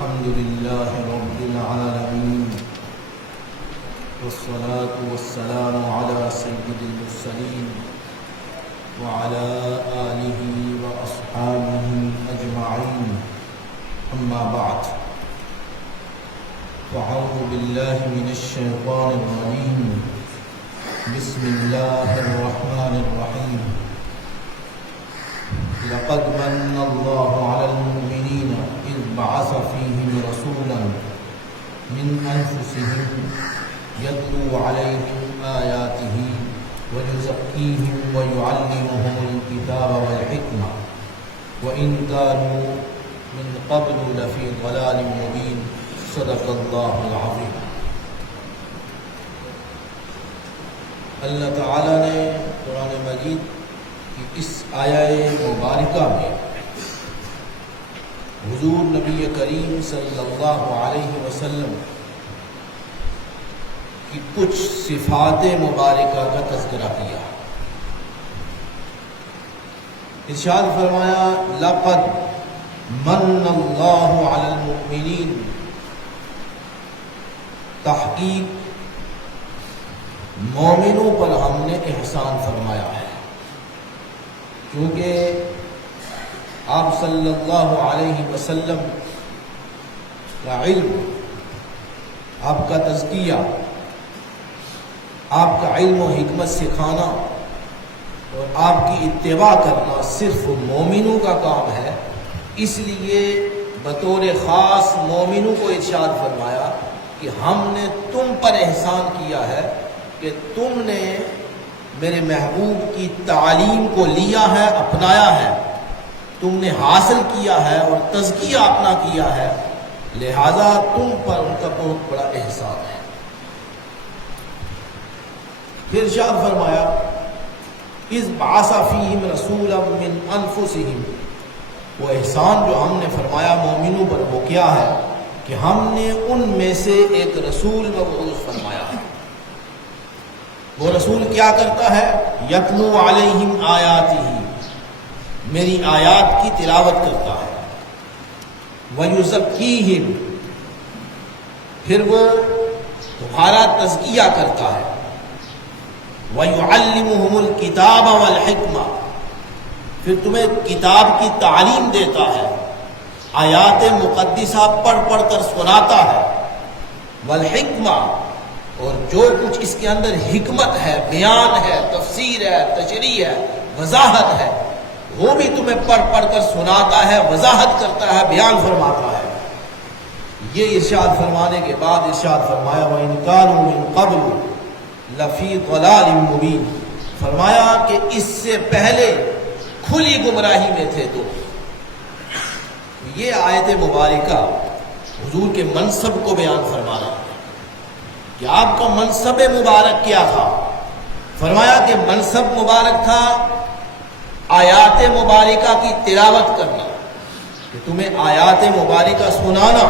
الحمد لله رب العالمين والصلاة والسلام على سيد المرسلين وعلى آله وأصحابه أجمعين أما بعد فأعوذ بالله من الشيطان الرجيم بسم الله الرحمن الرحيم لقد من الله على المؤمنين إذ بعث فيهم رسولا من أنفسهم يتلو عليهم آياته ويزكيهم ويعلمهم الكتاب والحكمة وإن كانوا من قبل لفي ضلال مبين صدق الله العظيم۔ اللہ تعالیٰ نے قرآن مجید کی اس آیہ مبارکہ میں حضور نبی کریم صلی اللہ علیہ وسلم کی کچھ صفات مبارکہ کا تذکرہ کیا۔ ارشاد فرمایا لقد من اللہ علی المؤمنین، تحقیق مومنوں پر ہم نے احسان فرمایا ہے، کیونکہ آپ صلی اللہ علیہ وسلم کا علم، آپ کا تزکیہ، آپ کا علم و حکمت سکھانا اور آپ کی اتباع کرنا صرف مومنوں کا کام ہے۔ اس لیے بطور خاص مومنوں کو ارشاد فرمایا کہ ہم نے تم پر احسان کیا ہے کہ تم نے میرے محبوب کی تعلیم کو لیا ہے، اپنایا ہے، تم نے حاصل کیا ہے اور تزکیہ اپنا کیا ہے، لہذا تم پر ان کا بہت بڑا احسان ہے۔ پھر ارشاد فرمایا اذ بعث فیہم رسولا من انفسہم، وہ احسان جو ہم نے فرمایا مومنوں پر وہ کیا ہے کہ ہم نے ان میں سے ایک رسول مبعوث فرمایا ہے۔ وہ رسول کیا کرتا ہے؟ یتلو علیہم آیاتہ، میری آیات کی تلاوت کرتا ہے، ویزکیہم، پھر وہ تمہارا تزکیہ کرتا ہے، ویعلمہم الکتاب والحکمہ، پھر تمہیں کتاب کی تعلیم دیتا ہے، آیات مقدسہ پڑھ پڑھ کر سناتا ہے، والحکمہ، اور جو کچھ اس کے اندر حکمت ہے، بیان ہے، تفسیر ہے، تشریح ہے، وضاحت ہے، وہ بھی تمہیں پڑھ پڑھ کر سناتا ہے، وضاحت کرتا ہے، بیان فرماتا ہے۔ یہ ارشاد فرمانے کے بعد ارشاد فرمایا وَإِن كَانُوا مِن قَبْلُ لَفِي ضَلَالٍ مُبِينٍ، فرمایا کہ اس سے پہلے کھلی گمراہی میں تھے تو۔ یہ آیت مبارکہ حضور کے منصب کو بیان فرمانا کہ آپ کا منصب مبارک کیا تھا۔ فرمایا کہ منصب مبارک تھا آیات مبارکہ کی تلاوت کرنا، کہ تمہیں آیات مبارکہ سنانا۔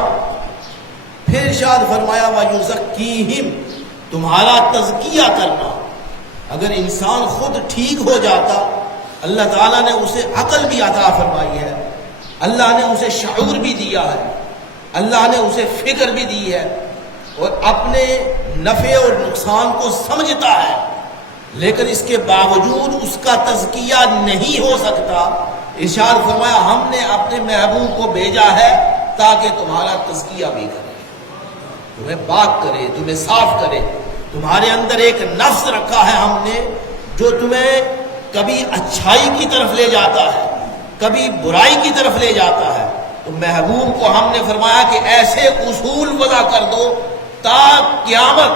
پھر ارشاد فرمایا وَيُزَكِّيهِمْ، تمہارا تزکیہ کرنا۔ اگر انسان خود ٹھیک ہو جاتا، اللہ تعالیٰ نے اسے عقل بھی عطا فرمائی ہے، اللہ نے اسے شعور بھی دیا ہے، اللہ نے اسے فکر بھی دی ہے، اور اپنے نفع اور نقصان کو سمجھتا ہے، لیکن اس کے باوجود اس کا تزکیہ نہیں ہو سکتا۔ ارشاد فرمایا ہم نے اپنے محبوب کو بھیجا ہے تاکہ تمہارا تزکیہ بھی کرے، تمہیں پاک کرے، تمہیں صاف کرے۔ تمہارے اندر ایک نفس رکھا ہے ہم نے جو تمہیں کبھی اچھائی کی طرف لے جاتا ہے، کبھی برائی کی طرف لے جاتا ہے، تو محبوب کو ہم نے فرمایا کہ ایسے اصول وضع کر دو تا قیامت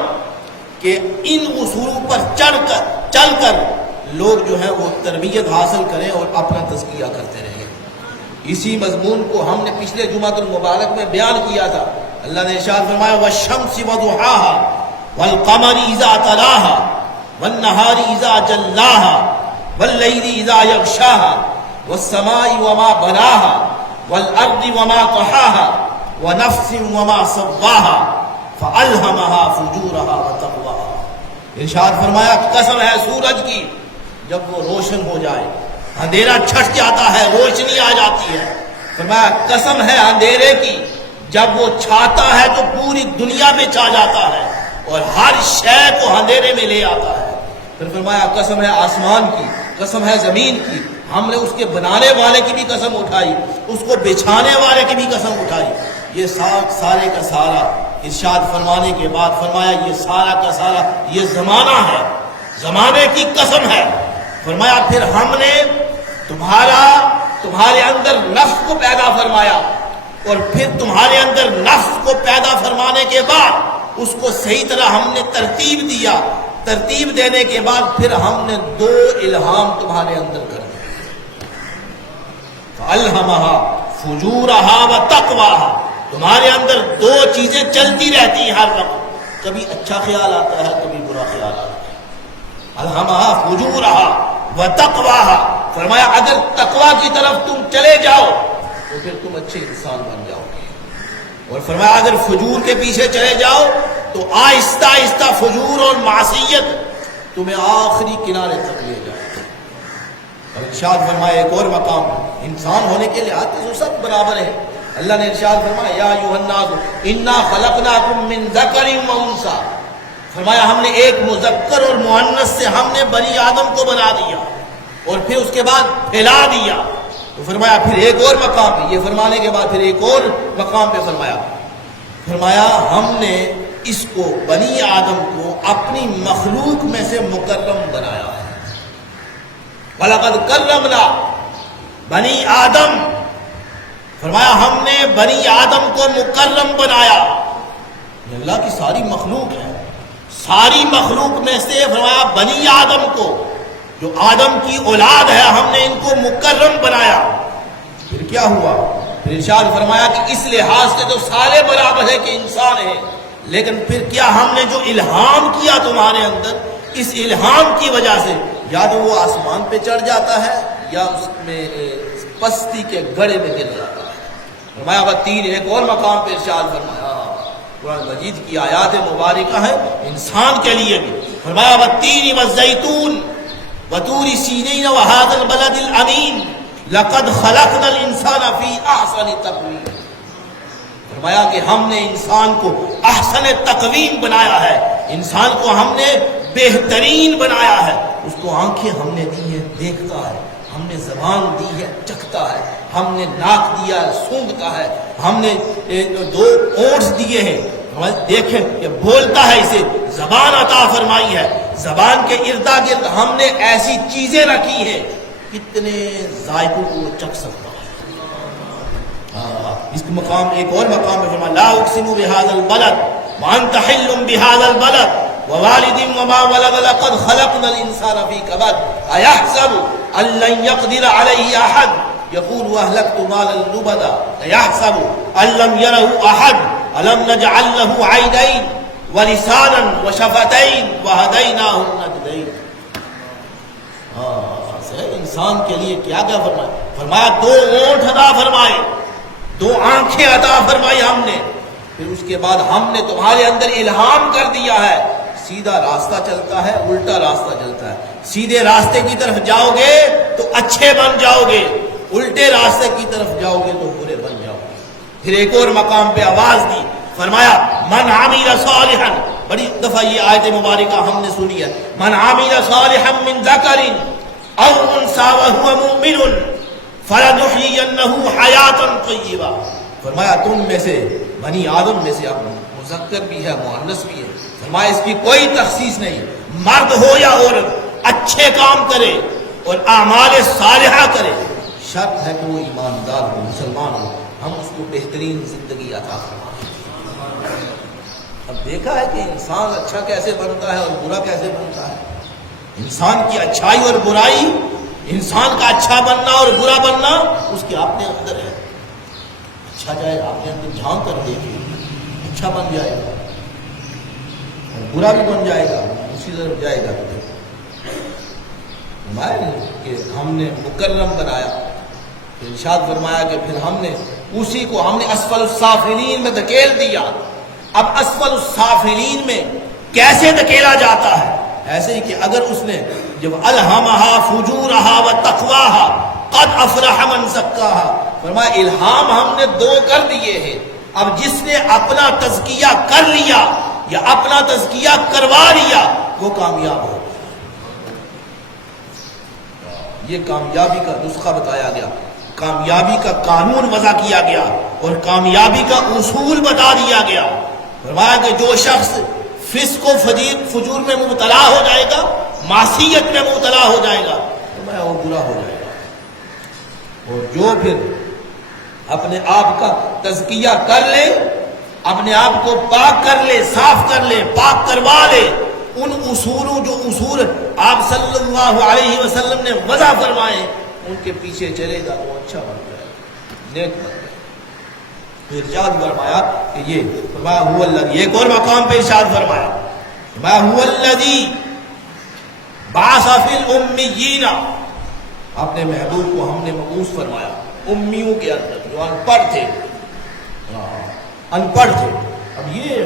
کہ ان اصولوں پر چل کر لوگ جو ہے وہ تربیت حاصل کریں اور اپنا تزکیہ کرتے رہیں۔ اسی مضمون کو ہم نے پچھلے جمعۃ المبارک میں بیان کیا تھا۔ اللہ نے ارشاد فرمایا والشمس وضحاها والقمر اذا تلاها والنهار اذا جلاها والليل اذا يغشاها والسماء وما بناها والارض وما طحاها ونفس وما سواها فألہمہا فجورہا وتقواہا۔ ارشاد فرمایا قسم ہے سورج کی جب وہ روشن ہو جائے، اندھیرا چھٹ جاتا ہے، روشنی آ جاتی ہے۔ فرمایا قسم ہے اندھیرے کی جب وہ چھاتا ہے تو پوری دنیا میں چھا جاتا ہے اور ہر شے کو اندھیرے میں لے آتا ہے۔ پھر فرمایا قسم ہے آسمان کی، قسم ہے زمین کی، ہم نے اس کے بنانے والے کی بھی قسم اٹھائی، اس کو بچھانے والے کی بھی قسم اٹھائی۔ یہ سارے کا سارا ارشاد فرمانے کے بعد فرمایا یہ سارا کا سارا یہ زمانہ ہے، زمانے کی قسم ہے۔ فرمایا پھر ہم نے تمہارے اندر نفس کو پیدا فرمایا، اور پھر تمہارے اندر نفس کو پیدا فرمانے کے بعد اس کو صحیح طرح ہم نے ترتیب دیا، ترتیب دینے کے بعد پھر ہم نے 2 الہام تمہارے اندر کر دیا، فَأَلْهَمَهَا فُجُورَهَا وَتَقْوَاهَا۔ تمہارے اندر 2 چیزیں چلتی رہتی ہیں ہر وقت، کبھی اچھا خیال آتا ہے کبھی برا خیال آتا ہے۔ الہمہا فجورہا وتقواہا، فرمایا اگر تقوی کی طرف تم چلے جاؤ تو پھر تم اچھے انسان بن جاؤ گے، اور فرمایا اگر فجور کے پیچھے چلے جاؤ تو آہستہ آہستہ فجور اور معصیت تمہیں آخری کنارے تک لے جائے۔ اور ارشاد فرمایا ایک اور مقام، انسان ہونے کے لحاظ سے سب برابر ہے۔ اللہ نے ارشاد فرمایا یا ایھا الناس انا خلقناکم من ذکر و انثی، فرمایا ہم نے ایک مذکر اور مؤنث سے ہم نے بنی آدم کو بنا دیا اور پھر اس کے بعد پھیلا دیا۔ تو فرمایا پھر ایک اور مقام پہ، یہ فرمانے کے بعد پھر ایک اور مقام پہ فرمایا ہم نے اس کو بنی آدم کو اپنی مخلوق میں سے مکرم بنایا ہے۔ وَلَقَدْ كَرَّمْنَا بنی آدم، فرمایا ہم نے بنی آدم کو مکرم بنایا۔ یہ اللہ کی ساری مخلوق ہے، ساری مخلوق میں سے فرمایا بنی آدم کو، جو آدم کی اولاد ہے، ہم نے ان کو مکرم بنایا۔ پھر کیا ہوا؟ پھر ارشاد فرمایا کہ اس لحاظ سے تو سارے برابر ہے کہ انسان ہے، لیکن پھر کیا ہم نے جو الہام کیا تمہارے اندر، اس الہام کی وجہ سے یا تو وہ آسمان پہ چڑھ جاتا ہے یا اس میں پستی کے گڑھے میں گر جاتا ہے۔ فرمایا تین ایک اور مقام پہ ارشاد فرمایا، قرآن مجید کی آیات مبارکہ ہیں انسان کے لیے بھی۔ فرمایا والتین والزیتون وطور سینین وہذا البلد الامین لقد خلقنا الانسان فی احسن تقویم۔ فرمایا کہ ہم نے انسان کو احسن تقویم بنایا ہے، انسان کو ہم نے بہترین بنایا ہے۔ اس کو آنکھیں ہم نے دی ہیں، دیکھتا ہے، ہم نے زبان دی ہے، چکھتا ہے، ہم نے ناک دیا ہے، سونگھتا ہے، ہم نے 2 اونٹس دیے ہیں، دیکھیں کہ بولتا ہے، اسے زبان عطا فرمائی ہے، زبان کے اردا گرد ہم نے ایسی چیزیں رکھی ہیں کتنے ذائقوں کو وہ چکھ سکتا ہے۔ اس مقام ایک اور مقام میں فرمایا لا اقسم بهذا البلد وانت حل بهذا البلد ووالد وما ولد لقد خلقنا الانسان في كبد ايحسب ان لن يقدر عليه احد يقول اهلكت مالا لبدا ايحسب ان لم يره احد الم نجعل له عينين ولسانا وشفتين وهديناه النجدين۔ انسان کے لیے کیا کیا فرمایا؟ فرمایا 2 اونٹ عطا فرمائے، 2 آنکھیں عطا فرمائی ہم نے، پھر اس کے بعد ہم نے تمہارے اندر الہام کر دیا ہے، سیدھا راستہ چلتا ہے، الٹا راستہ چلتا ہے۔ سیدھے راستے کی طرف جاؤ گے تو اچھے بن جاؤ گے، الٹے راستے کی طرف جاؤ گے تو برے بن جاؤ گے۔ پھر ایک اور مقام پہ آواز دی، فرمایا من عمل صالحا، بڑی دفعہ یہ آیت مبارکہ ہم نے سنی ہے، من عمل صالحا من ذکر او انثى وهو مؤمن فلنحيينه حیاتا طیبہ۔ فرمایا تم میں سے بنی آدم میں سے اب مذکر بھی ہے مؤنث بھی ہے، فرمایا اس کی کوئی تخصیص نہیں، مرد ہو یا عورت اچھے کام کرے اور اعمال صالحہ کرے، شرط ہے کہ وہ ایماندار ہو، مسلمان ہو، ہم اس کو بہترین زندگی عطا فرمائیں۔ اب دیکھا ہے کہ انسان اچھا کیسے بنتا ہے اور برا کیسے بنتا ہے۔ انسان کی اچھائی اور برائی، انسان کا اچھا بننا اور برا بننا اس کے اپنے اندر ہے۔ اچھا جائے آپ نے اندر جھانک کر دیکھیے، اچھا بن جائے گا اور برا بھی بن جائے گا، اسی طرف جائے گا۔ کہ ہم نے مکرم بنایا، ارشاد فرمایا کہ پھر ہم نے اسی کو ہم نے اسفل السافلین میں دھکیل دیا۔ اب اسفل السافلین میں کیسے دھکیلا جاتا ہے؟ ایسے ہی کہ اگر اس نے جب الہمہا فجورہا وتقواہا قد افلح من زکاہا، فرمایا الہام ہم نے 2 کر دیے ہیں، اب جس نے اپنا تزکیہ کر لیا یا اپنا تزکیہ کروا لیا وہ کامیاب ہو. یہ کامیابی کا نسخہ بتایا گیا، کامیابی کا قانون وضع کیا گیا اور کامیابی کا اصول بتا دیا گیا. فرمایا کہ جو شخص فسق و فجور میں مبتلا ہو جائے گا، معصیت میں مبتلا ہو جائے گا، فرمایا وہ برا ہو جائے گا. اور جو پھر اپنے آپ کا تزکیہ کر لے، اپنے آپ کو پاک کر لے، صاف کر لے، پاک کروا لے، ان اصولوں جو اصول آپ صلی اللہ علیہ وسلم نے وضع فرمائے ان کے پیچھے چلے گا تو اچھا بن جائے گا، نیک بن جائے گا. ارشاد فرمایا کہ یہ فرمایا هو الذی، ایک اور مقام پہ ارشاد فرمایا فرمایا هو الذی بعث فی الامیین، اپنے محبوب کو ہم نے مبعوث فرمایا امیوں کے اندر جو ان پڑھ تھے، ان پڑھ تھے. اب یہ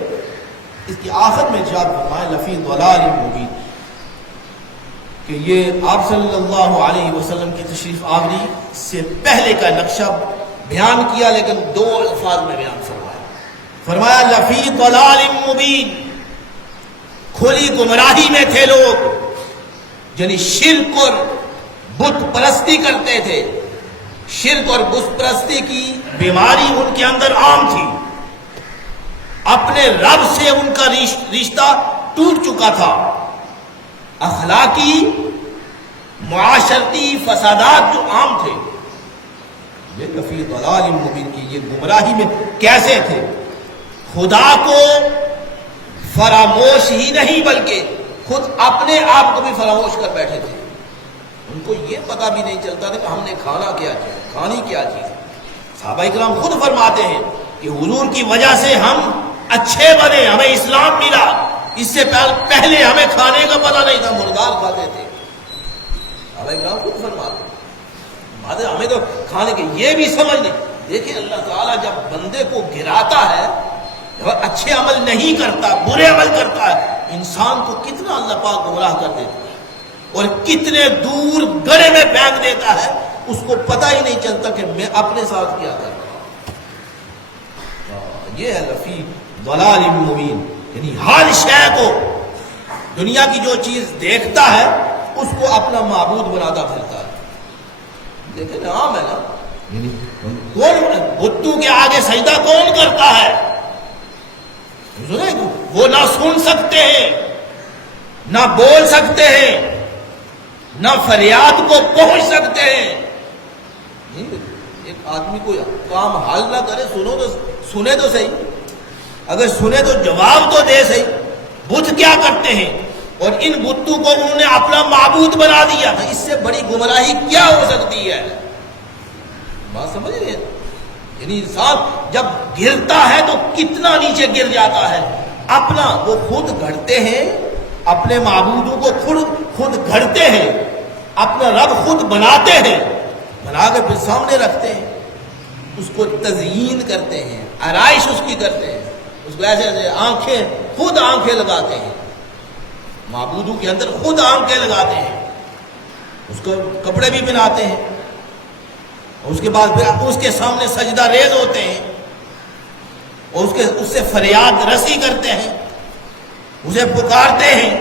اس کی آخر میں ارشاد فرمایا لفی ضلال مبین، کہ یہ آپ صلی اللہ علیہ وسلم کی تشریف آوری سے پہلے کا نقشہ بیان کیا لیکن دو الفاظ میں بیان فرمایا. فرمایا لفی ضلال مبین، کھلی گمراہی میں تھے لوگ، یعنی شرک اور بت پرستی کرتے تھے. شرک اور بت پرستی کی بیماری ان کے اندر عام تھی، اپنے رب سے ان کا رشتہ ٹوٹ چکا تھا، اخلاقی معاشرتی فسادات جو عام تھے. یہ لفی ضلال مبین کی یہ گمراہی میں کیسے تھے؟ خدا کو فراموش ہی نہیں بلکہ خود اپنے آپ کو بھی فراموش کر بیٹھے تھے. ان کو یہ پتہ بھی نہیں چلتا تھا کہ ہم نے کھانا کیا چیز، کھانی کیا چیز. صحابہ کرام خود فرماتے ہیں کہ حضور کی وجہ سے ہم اچھے بنے، ہمیں اسلام ملا، اس سے پہلے ہمیں کھانے کا پتہ نہیں تھا، مردار کھاتے تھے. صحابہ کرام خود فرماتے ہیں ہمیں تو کھانے کے یہ بھی سمجھ نہیں. دیکھیں اللہ تعالیٰ جب بندے کو گراتا ہے، جب اچھے عمل نہیں کرتا، برے عمل کرتا ہے، انسان کو کتنا اللہ پاک گمراہ کر دیتا ہے اور کتنے دور گڑھے میں پھینک دیتا ہے، اس کو پتہ ہی نہیں چلتا کہ میں اپنے ساتھ کیا کر رہا ہوں. یہ ہے لفی ضلال مبین، یعنی ہر شے کو، دنیا کی جو چیز دیکھتا ہے اس کو اپنا معبود بناتا پھرتا ہے. دیکھیں نا عام ہے نا، یعنی کون بتوں کے آگے سجدہ کون کرتا ہے؟ وہ نہ سن سکتے ہیں، نہ بول سکتے ہیں، نہ فریاد کو پہنچ سکتے ہیں. ایک آدمی کو کام حل نہ کرے، سنے تو صحیح، اگر سنے تو جواب تو دے صحیح. بت کیا کرتے ہیں اور ان بتوں کو انہوں نے اپنا معبود بنا دیا. اس سے بڑی گمراہی کیا ہو سکتی ہے؟ بات سمجھ رہے ہیں؟ یعنی انسان جب گرتا ہے تو کتنا نیچے گر جاتا ہے. اپنا وہ خود گھڑتے ہیں، اپنے معبودوں کو خود گھڑتے ہیں، اپنا رب خود بناتے ہیں، بنا کے پھر سامنے رکھتے ہیں، اس کو تزیین کرتے ہیں، آرائش اس کی کرتے ہیں، اس کو ایسے خود آنکھیں لگاتے ہیں، معبودوں کے اندر خود آنکھیں لگاتے ہیں، اس کو کپڑے بھی بناتے ہیں، اور اس کے بعد پھر اس کے سامنے سجدہ ریز ہوتے ہیں اور اس سے فریاد رسی کرتے ہیں، اسے پکارتے ہیں.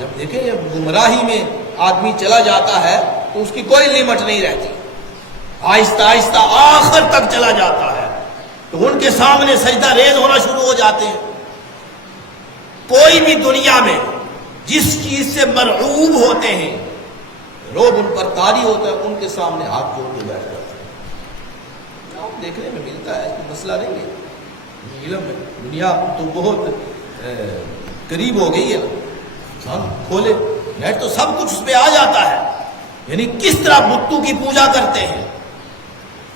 جب دیکھیں یہ گمراہی میں آدمی چلا جاتا ہے تو اس کی کوئی لمٹ نہیں رہتی، آہستہ آہستہ آخر تک چلا جاتا ہے تو ان کے سامنے سجدہ ریز ہونا شروع ہو جاتے ہیں. کوئی بھی دنیا میں جس چیز سے مرعوب ہوتے ہیں، روب ان پر طاری ہوتا ہے، ان کے سامنے ہاتھ جوڑ کے بیٹھ جاتے ہیں. دیکھنے میں ملتا ہے، کوئی مسئلہ نہیں ہے. علم دنیا تو بہت قریب ہو گئی ہے، انسان کھولے نیٹ تو سب کچھ اس پہ آ جاتا ہے. یعنی کس طرح بتوں کی پوجا کرتے ہیں.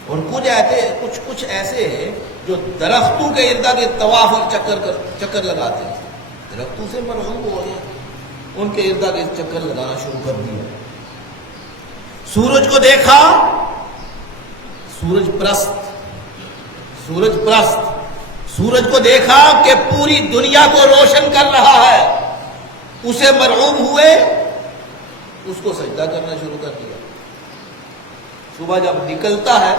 اور کچھ ایسے ہیں جو درختوں کے ارد گرد طواف اور چکر لگاتے ہیں، درختوں سے مرغوب ہو گئے، ان کے ارد گرد چکر لگانا شروع کر دیا. سورج کو دیکھا، سورج پرست، سورج کو دیکھا کہ پوری دنیا کو روشن کر رہا ہے، اسے مرعوب ہوئے، اس کو سجدہ کرنا شروع کر دیا. صبح جب نکلتا ہے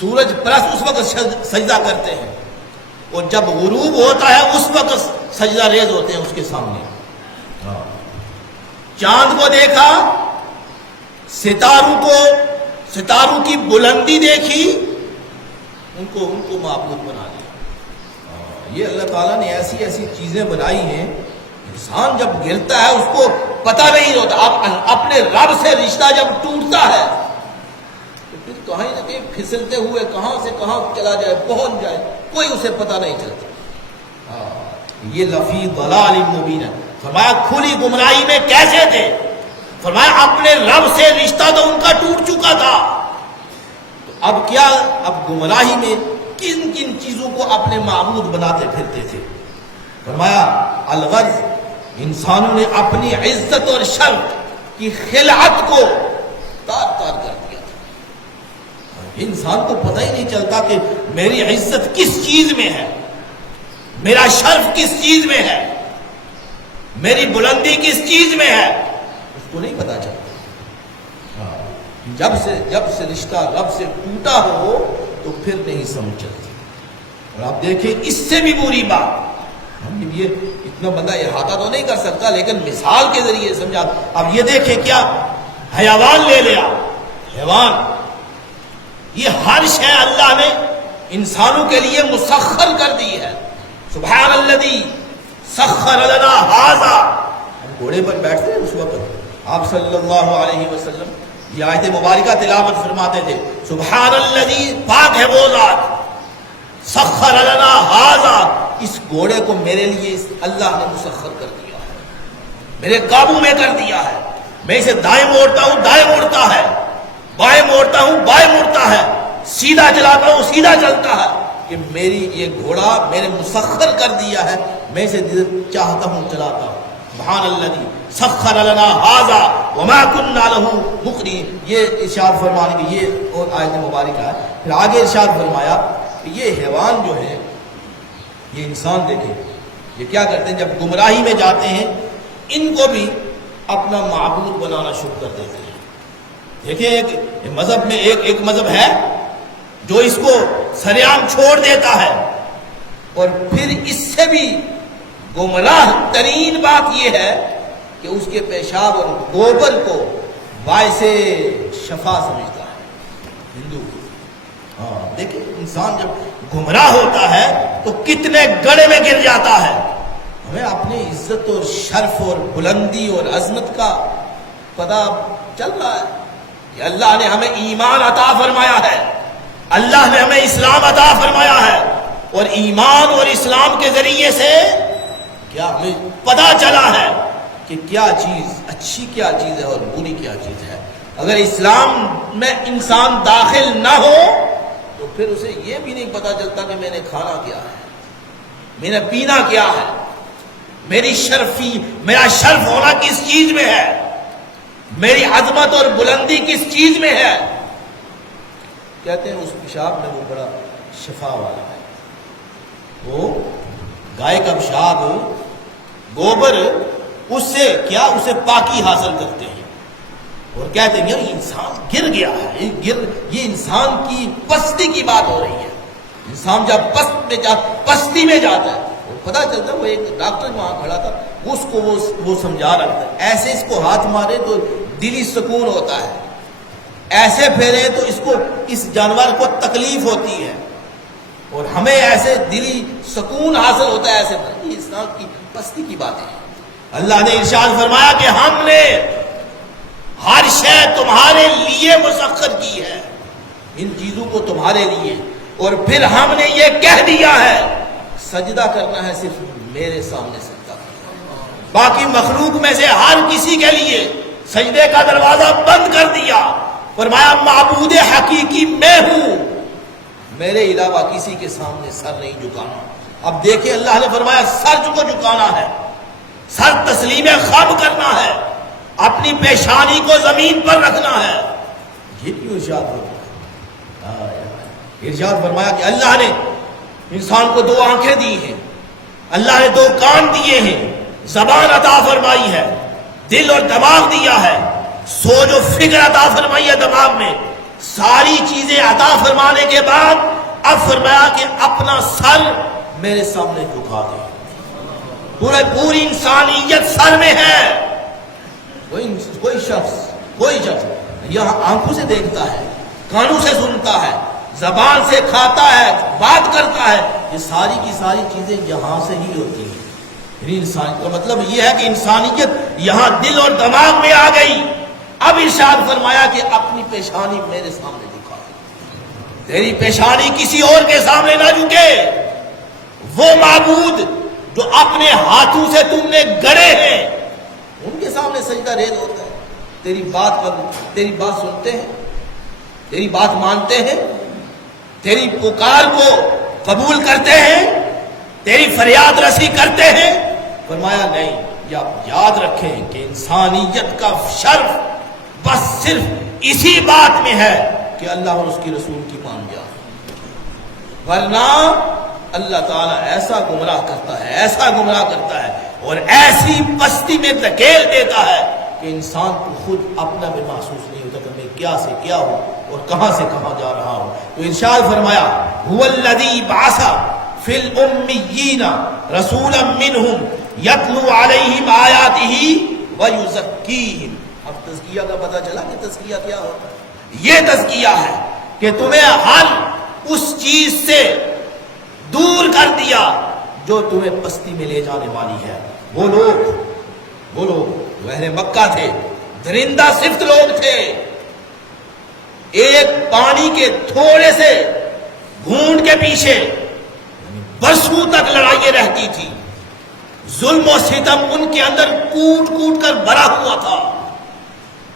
سورج پرست اس وقت سجدہ کرتے ہیں، اور جب غروب ہوتا ہے اس وقت سجدہ ریز ہوتے ہیں اس کے سامنے۔ چاند کو دیکھا، ستاروں کی بلندی دیکھی، ان کو معبود بنا لیا۔ یہ اللہ تعالیٰ نے ایسی ایسی چیزیں بنائی ہیں، انسان جب گرتا ہے اس کو پتہ نہیں ہوتا۔ اب اپنے رب سے رشتہ جب ٹوٹتا ہے تو پھر کہیں نہ کہیں پھسلتے ہوئے کہاں سے کہاں چلا جائے، پہنچ جائے، کوئی اسے پتہ نہیں چلتا۔ یہ لفی ضلال مبین ہے۔ فرمایا کھلی گمراہی میں کیسے تھے؟ فرمایا اپنے رب سے رشتہ تو ان کا ٹوٹ چکا تھا، تو اب کیا؟ اب گمراہی میں کن کن چیزوں کو اپنے معبود بناتے پھرتے تھے۔ فرمایا الغرض، انسانوں نے اپنی عزت اور شرف کی خلعت کو تار تار کر دیا تھا۔ انسان کو پتہ ہی نہیں چلتا کہ میری عزت کس چیز میں ہے، میرا شرف کس چیز میں ہے، میری بلندی کس چیز میں ہے، اس کو نہیں پتا چلتا۔ جب سے رشتہ رب سے ٹوٹا ہو تو پھر نہیں سمجھ چلتی۔ اور آپ دیکھیں اس سے بھی بری بات، ہم یہ اتنا بندہ احاطہ تو نہیں کر سکتا لیکن مثال کے ذریعے سمجھا۔ اب یہ دیکھیں کیا حیوان لے لیا، حیوان یہ ہر شے اللہ نے انسانوں کے لیے مسخر کر دی ہے۔ سبحان الذی سخر لنا ھذا، ہم گھوڑے پر بیٹھتے ہیں اس وقت آپ صلی اللہ علیہ وسلم یہ آیت مبارکہ تلاوت فرماتے تھے، سبحان الذی، پاک ہے وہ ذات، سخر لنا ھذا، اس گھوڑے کو میرے لیے اللہ نے مسخر کر دیا ہے، میرے قابو میں کر دیا ہے۔ میں اسے دائیں موڑتا ہوں دائیں موڑتا ہے، بائیں موڑتا ہوں بائیں موڑتا ہے، سیدھا چلاتا ہوں سیدھا چلتا ہے، کہ میری یہ گھوڑا میں نے مسخر کر دیا ہے، میں اسے چاہتا ہوں چلاتا ہوں۔ سبحان الذی سخر لنا ھذا وما كنا له مقرنین، یہ ارشاد فرمانے کی یہ اور آیت مبارکہ ہے۔ پھر آگے ارشاد فرمایا کہ یہ حیوان جو ہے، یہ انسان دیکھیں یہ کیا کرتے ہیں، جب گمراہی میں جاتے ہیں ان کو بھی اپنا معبود بنانا شروع کر دیتے ہیں۔ دیکھیں ایک مذہب میں ایک مذہب ہے جو اس کو سریعام چھوڑ دیتا ہے، اور پھر اس سے بھی گمراہ ترین بات یہ ہے کہ اس کے پیشاب اور گوبر کو باعث شفا سمجھتا ہے ہندو۔ دیکھیں انسان جب گمراہ ہوتا ہے تو کتنے گڑھے میں گر جاتا ہے۔ ہمیں اپنی عزت اور شرف اور بلندی اور عظمت کا پتہ چل رہا ہے کہ اللہ نے ہمیں ایمان عطا فرمایا ہے، اللہ نے ہمیں اسلام عطا فرمایا ہے، اور ایمان اور اسلام کے ذریعے سے کیا ہمیں پتہ چلا ہے کہ کیا چیز اچھی کیا چیز ہے اور بری کیا چیز ہے۔ اگر اسلام میں انسان داخل نہ ہو تو پھر اسے یہ بھی نہیں پتا چلتا کہ میں نے کھانا کیا ہے، میں نے پینا کیا ہے، میرا شرف ہونا کس چیز میں ہے، میری عظمت اور بلندی کس چیز میں ہے۔ کہتے ہیں اس پیشاب میں وہ بڑا شفا والا ہے، وہ گائے کا پیشاب گوبر، اس سے کیا اسے پاکی حاصل کرتے ہیں، اور کہتے ہیں یہ انسان گر گیا ہے، یہ انسان کی پستی کی بات ہو رہی ہے۔ انسان جب پستی میں جاتا ہے پتہ چلتا ہے، وہ ایک ڈاکٹر وہاں کھڑا تھا، اس کو وہ سمجھا رکھتا ہے، ایسے اس کو ہاتھ مارے تو دلی سکون ہوتا ہے، ایسے پھیرے تو اس جانور کو تکلیف ہوتی ہے، اور ہمیں ایسے دلی سکون حاصل ہوتا ہے۔ ایسے یہ انسان کی پستی کی باتیں ہیں۔ اللہ نے ارشاد فرمایا کہ ہم نے ہر شے تمہارے لیے مسخر کی ہے، ان چیزوں کو تمہارے لیے، اور پھر ہم نے یہ کہہ دیا ہے سجدہ کرنا ہے صرف میرے سامنے سجدہ کرنا، باقی مخلوق میں سے ہر کسی کے لیے سجدے کا دروازہ بند کر دیا۔ فرمایا معبود حقیقی میں ہوں، میرے علاوہ کسی کے سامنے سر نہیں جھکانا۔ اب دیکھیں اللہ نے فرمایا سر کو جھکانا ہے، سر تسلیم خم کرنا ہے، اپنی پیشانی کو زمین پر رکھنا ہے۔ یہ کیوں ارشاد فرمایا؟ ارشاد فرمایا کہ اللہ نے انسان کو 2 آنکھیں دی ہیں، اللہ نے 2 کان دیے ہیں، زبان عطا فرمائی ہے، دل اور دماغ دیا ہے، سوچ و فکر عطا فرمائی ہے دماغ میں، ساری چیزیں عطا فرمانے کے بعد اب فرمایا کہ اپنا سر میرے سامنے جھکا دے. پوری انسانیت سر میں ہے. کوئی شخص یہاں آنکھوں سے دیکھتا ہے، کانوں سے سنتا ہے، زبان سے کھاتا ہے، بات کرتا ہے، یہ ساری کی ساری چیزیں یہاں سے ہی ہوتی ہیں. یعنی انسان کا مطلب یہ ہے کہ انسانیت یہاں دل اور دماغ میں آ گئی. اب ارشاد فرمایا کہ اپنی پیشانی میرے سامنے جھکا. تیری پیشانی کسی اور کے سامنے نہ جھکے. وہ معبود جو اپنے ہاتھوں سے تم نے گڑے ہیں ان کے سامنے سجدہ ریز ہوتا ہے. تیری بات سنتے ہیں، تیری بات مانتے ہیں، تیری پکار کو قبول کرتے ہیں، تیری فریاد رسی کرتے ہیں. فرمایا نہیں، یا یاد رکھیں کہ انسانیت کا شرف بس صرف اسی بات میں ہے کہ اللہ اور اس کی رسول کی مان جائے. ورنہ اللہ تعالیٰ ایسا گمراہ کرتا ہے اور ایسی پستی میں دھکیل دیتا ہے کہ انسان کو خود اپنا بھی محسوس نہیں ہوتا کہ میں کیا سے کیا ہوں اور کہاں سے کہاں جا رہا ہوں. تو ارشاد فرمایا هو الذی بعث فی الامیین رسولا منہم یتلو علیہم آیاتہ ویزکیہم. اب تزکیہ کا پتہ چلا کہ تزکیہ کیا ہوتا ہے. یہ تزکیہ ہے کہ تمہیں ہر اس چیز سے دور کر دیا جو تمہیں پستی میں لے جانے والی ہے. وہ لوگ جو اہل مکہ تھے درندہ صفت لوگ تھے. ایک پانی کے تھوڑے سے گھونٹ کے پیچھے برسوں تک لڑائیاں رہتی تھی. ظلم و ستم ان کے اندر کوٹ کوٹ کر بھرا ہوا تھا.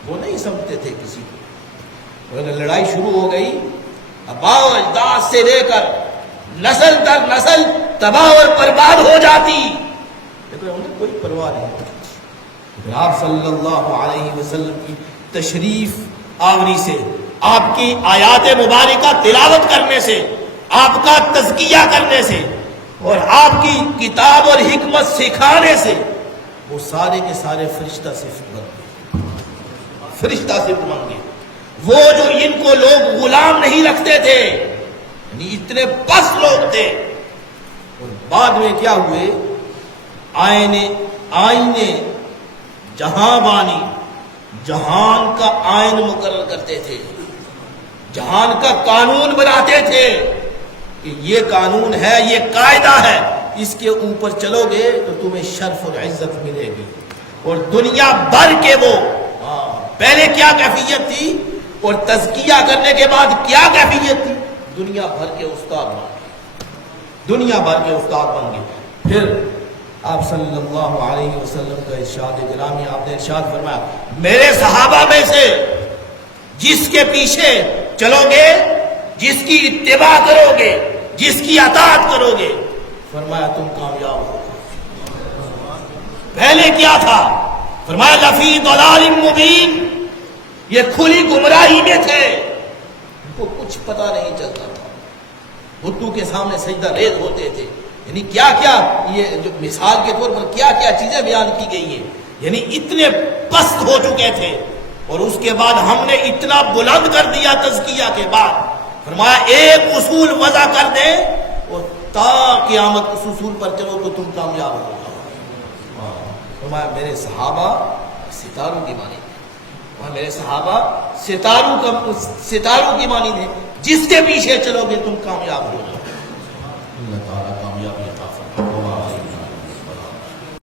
وہ نہیں سمجھتے تھے کسی کو. اور اگر لڑائی شروع ہو گئی آباء و اجداد سے لے کر نسل در نسل تباہ اور برباد ہو جاتی، لیکن انہیں کوئی پرواہ نہیں ہوتی. لیکن آپ صلی اللہ علیہ وسلم کی تشریف آوری سے، آپ کی آیات مبارکہ تلاوت کرنے سے، آپ کا تزکیہ کرنے سے اور آپ کی کتاب اور حکمت سکھانے سے وہ سارے کے سارے فرشتہ صفت بن گئے. فرشتہ صفت بن گئے. وہ جو ان کو لوگ غلام نہیں رکھتے تھے، یعنی اتنے پست لوگ تھے. اور بعد میں کیا ہوئے؟ آئینے جہاں بانی جہان کا آئین مقرر کرتے تھے، جہان کا قانون بناتے تھے کہ یہ قانون ہے، یہ قاعدہ ہے، اس کے اوپر چلو گے تو تمہیں شرف اور عزت ملے گی. اور دنیا بھر کے وہ پہلے کیا کیفیت تھی اور تزکیہ کرنے کے بعد کیا کیفیت تھی، دنیا بھر کے استاد بن گئے. دنیا بھر کے استاد بن گئے. پھر آپ صلی اللہ علیہ وسلم کا ارشاد گرامی، آپ نے ارشاد فرمایا میرے صحابہ میں سے جس کے پیچھے چلو گے، جس کی اتباع کرو گے، جس کی اطاعت کرو گے، فرمایا تم کامیاب ہو. پہلے کیا تھا؟ فرمایا لفی ضلال مبین، یہ کھلی گمراہی میں تھے، ان کو کچھ پتہ نہیں چلتا تھا. بتوں کے سامنے سجدہ ریز ہوتے تھے. یعنی کیا کیا، یہ جو مثال کے طور پر کیا کیا چیزیں بیان کی گئی ہیں. یعنی اتنے پست ہو چکے تھے. اور اس کے بعد ہم نے اتنا بلند کر دیا تزکیہ کے بعد. فرمایا ایک اصول وضع کر دیں اور تا قیامت اس اصول پر چلو تو تم کامیاب ہو جاؤ. فرمایا میرے صحابہ ستاروں کی مانند ہیں. میرے صحابہ ستاروں کی مانند ہیں، جس کے پیچھے چلو گے تم کامیاب ہو جاؤ. اللہ تعالیٰ کامیابی عطا فرمائے.